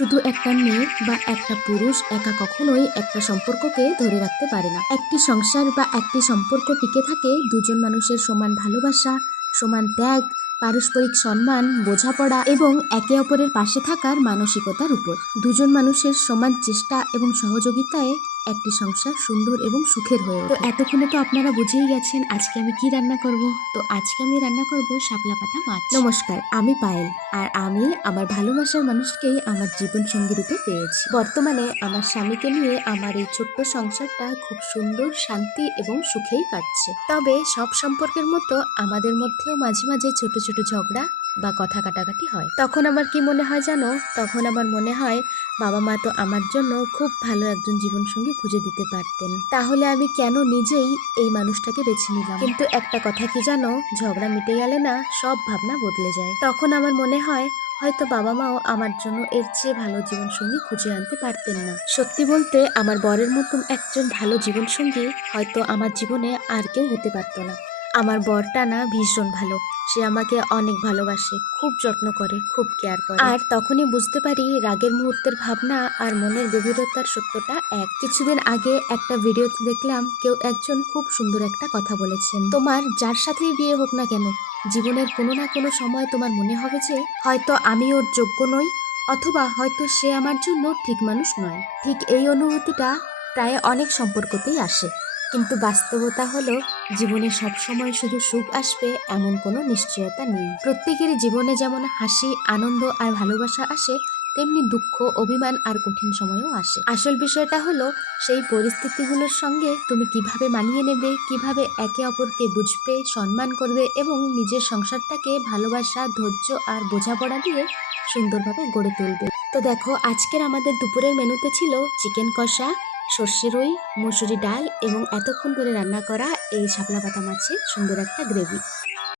শুধু একটা মেয়ে বা একটা পুরুষ একা কখনোই একটা সম্পর্ককে ধরে রাখতে পারে না। একটি সংসার বা একটি সম্পর্ক টিকে থাকে দুজন মানুষের সমান ভালোবাসা, সমান ত্যাগ, পারস্পরিক সম্মান, বোঝাপড়া এবং একে অপরের পাশে থাকার মানসিকতার উপর। দুজন মানুষের সমান চেষ্টা এবং সহযোগিতায় একটি সংসার সুন্দর এবং সুখের হয়ে ওঠে। তো এতক্ষণে তো আপনারা বুঝেই গেছেন আজকে আমি কি রান্না করব। তো আজকে আমি রান্না করব শাপলা পাতা মাছ। নমস্কার, আমি পায়েল, আর আমি আমার ভালোবাসার মানুষকেই আমার জীবন সঙ্গী রূপে পেয়েছি। বর্তমানে আমার স্বামীকে নিয়ে আমার এই ছোট্ট সংসারটা খুব সুন্দর, শান্তি এবং সুখেই কাটছে। তবে সব সম্পর্কের মতো আমাদের মধ্যেও মাঝে মাঝে ছোট ছোট ঝগড়া বা কথা কাটাকাটি হয়। তখন আমার কি মনে হয় জানো? তখন আমার মনে হয় বাবা মা তো আমার জন্য খুব ভালো একজন জীবনসঙ্গী খুঁজে দিতে পারতেন, তাহলে আমি কেন নিজেই এই মানুষটাকে বেছে নিলাম। কিন্তু একটা কথা কি জানো, ঝগড়া মিটে গেলে না সব ভাবনা বদলে যায়। তখন আমার মনে হয় হয়তো বাবা মাও আমার জন্য এর চেয়ে ভালো জীবনসঙ্গী খুঁজে আনতে পারতেন না। সত্যি বলতে আমার বরের মতন একজন ভালো জীবনসঙ্গী হয়তো আমার জীবনে আর কেউ হতে পারতো না। আমার বরটা না ভীষণ ভালো, সে আমাকে অনেক ভালোবাসে, খুব যত্ন করে, খুব কেয়ার করে। আর তখনই বুঝতে পারি রাগের মুহূর্তের ভাবনা আর মনের গভীরতার সত্যটা এক। কিছুদিন আগে একটা ভিডিওতে দেখলাম কেউ একজন খুব সুন্দর একটা কথা বলেছেন, তোমার যার সাথেই বিয়ে হোক না কেন জীবনের কোনো না কোনো সময় তোমার মনে হবে যে হয়তো আমি ওর যোগ্য নই, অথবা হয়তো সে আমার জন্য ঠিক মানুষ নয়। ঠিক এই অনুভূতিটা প্রায় অনেক সম্পর্কতেই আসে, কিন্তু বাস্তবতা হলো জীবনে সবসময় শুধু সুখ আসবে এমন কোনো নিশ্চয়তা নেই। প্রত্যেকেরই জীবনে যেমন হাসি, আনন্দ আর ভালোবাসা আসে, তেমনি দুঃখ, অভিমান আর কঠিন সময়ও আসে। আসল বিষয়টা হলো সেই পরিস্থিতিগুলোর সঙ্গে তুমি কিভাবে মানিয়ে নেবে, কিভাবে একে অপরকে বুঝবে, সম্মান করবে এবং নিজের সংসারটাকে ভালোবাসা, ধৈর্য আর বোঝাপড়া দিয়ে সুন্দরভাবে গড়ে তুলবে। তো দেখো, আজকের আমাদের দুপুরের মেনুতে ছিল চিকেন কষা, সর্ষে রুই, মুসুরি ডাল এবং এতক্ষণ ধরে রান্না করা এই শাপলা পাতা মাছের সুন্দর একটা গ্রেভি।